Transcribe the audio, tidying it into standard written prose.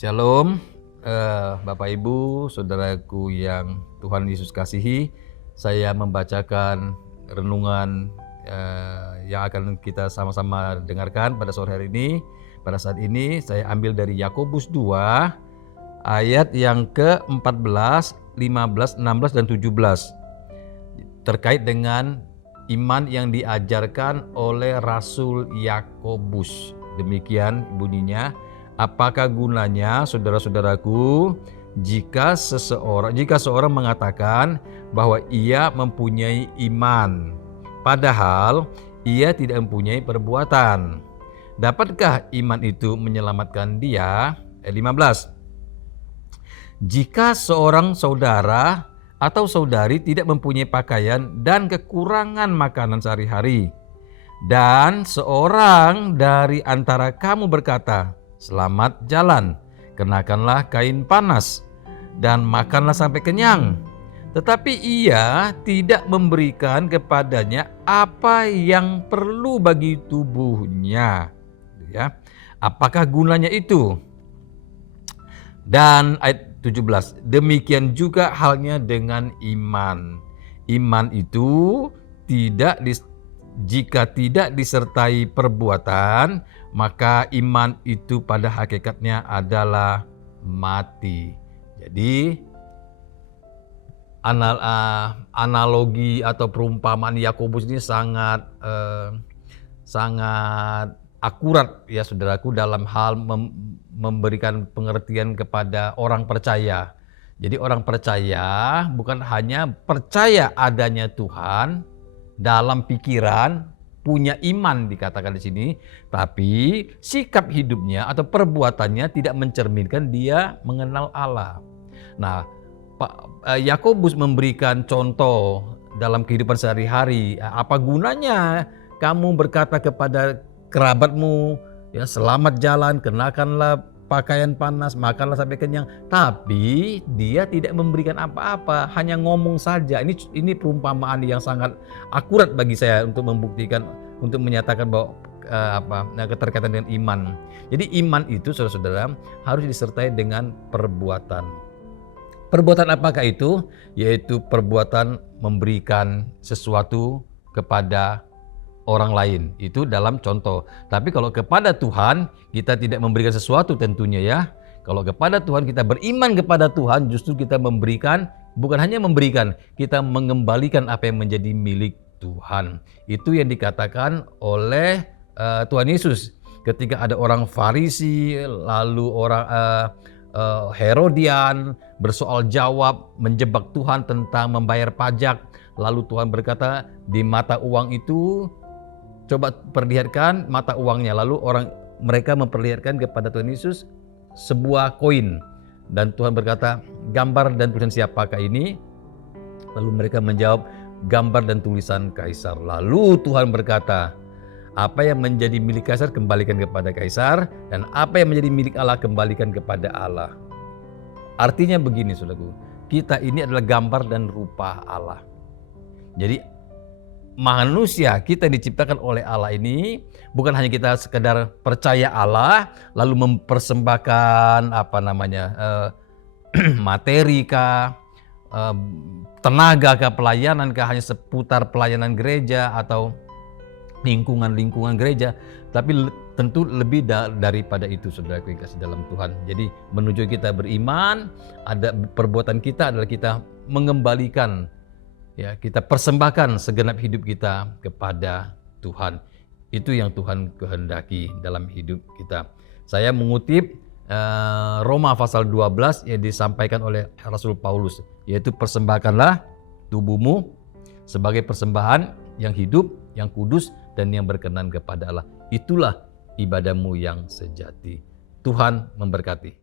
Shalom, Bapak Ibu, saudaraku yang Tuhan Yesus kasihi. Saya membacakan renungan yang akan kita sama-sama dengarkan pada sore hari ini. Pada saat ini saya ambil dari Yakobus 2 ayat yang ke-14, 15, 16, dan 17. Terkait dengan iman yang diajarkan oleh Rasul Yakobus. Demikian bunyinya. Apakah gunanya, saudara-saudaraku, jika seorang mengatakan bahwa ia mempunyai iman, padahal ia tidak mempunyai perbuatan? Dapatkah iman itu menyelamatkan dia? 15. Jika seorang saudara atau saudari tidak mempunyai pakaian dan kekurangan makanan sehari-hari, dan seorang dari antara kamu berkata, "Selamat jalan, kenakanlah kain panas, dan makanlah sampai kenyang." Tetapi ia tidak memberikan kepadanya apa yang perlu bagi tubuhnya. Ya, apakah gunanya itu? Dan ayat 17, demikian juga halnya dengan iman. Iman itu jika tidak disertai perbuatan, maka iman itu pada hakikatnya adalah mati. Jadi analogi atau perumpamaan Yakobus ini sangat akurat ya saudaraku, dalam hal memberikan pengertian kepada orang percaya. Jadi orang percaya bukan hanya percaya adanya Tuhan dalam pikiran, punya iman dikatakan di sini, tapi sikap hidupnya atau perbuatannya tidak mencerminkan dia mengenal Allah. Nah, Yakobus memberikan contoh dalam kehidupan sehari-hari. Apa gunanya kamu berkata kepada kerabatmu, ya, selamat jalan, kenakanlah pakaian panas, makanlah sampai kenyang, tapi dia tidak memberikan apa-apa, hanya ngomong saja. Ini perumpamaan yang sangat akurat bagi saya untuk membuktikan, untuk menyatakan bahwa keterkaitan dengan iman. Jadi iman itu, saudara-saudara, harus disertai dengan perbuatan. Perbuatan apakah itu? Yaitu perbuatan memberikan sesuatu kepada orang lain, itu dalam contoh. Tapi kalau kepada Tuhan kita tidak memberikan sesuatu tentunya ya. Kalau kepada Tuhan kita beriman kepada Tuhan, justru kita memberikan, bukan hanya memberikan, kita mengembalikan apa yang menjadi milik Tuhan. Itu yang dikatakan oleh Tuhan Yesus ketika ada orang Farisi lalu orang Herodian bersoal jawab menjebak Tuhan tentang membayar pajak. Lalu Tuhan berkata, di mata uang itu, coba perlihatkan mata uangnya. Lalu mereka memperlihatkan kepada Tuhan Yesus sebuah koin. Dan Tuhan berkata, gambar dan tulisan siapakah ini? Lalu mereka menjawab, gambar dan tulisan Kaisar. Lalu Tuhan berkata, apa yang menjadi milik Kaisar kembalikan kepada Kaisar, dan apa yang menjadi milik Allah kembalikan kepada Allah. Artinya begini saudaraku, kita ini adalah gambar dan rupa Allah. Jadi manusia kita diciptakan oleh Allah ini bukan hanya kita sekedar percaya Allah lalu mempersembahkan materi kah, tenaga kah, pelayanan kah, hanya seputar pelayanan gereja atau lingkungan gereja, tapi tentu lebih daripada itu saudara yang kasih dalam Tuhan. Jadi menuju kita beriman, ada perbuatan kita adalah kita mengembalikan, ya, kita persembahkan segenap hidup kita kepada Tuhan. Itu yang Tuhan kehendaki dalam hidup kita. Saya mengutip Roma pasal 12 yang disampaikan oleh Rasul Paulus, yaitu persembahkanlah tubuhmu sebagai persembahan yang hidup, yang kudus, dan yang berkenan kepada Allah. Itulah ibadahmu yang sejati. Tuhan memberkati.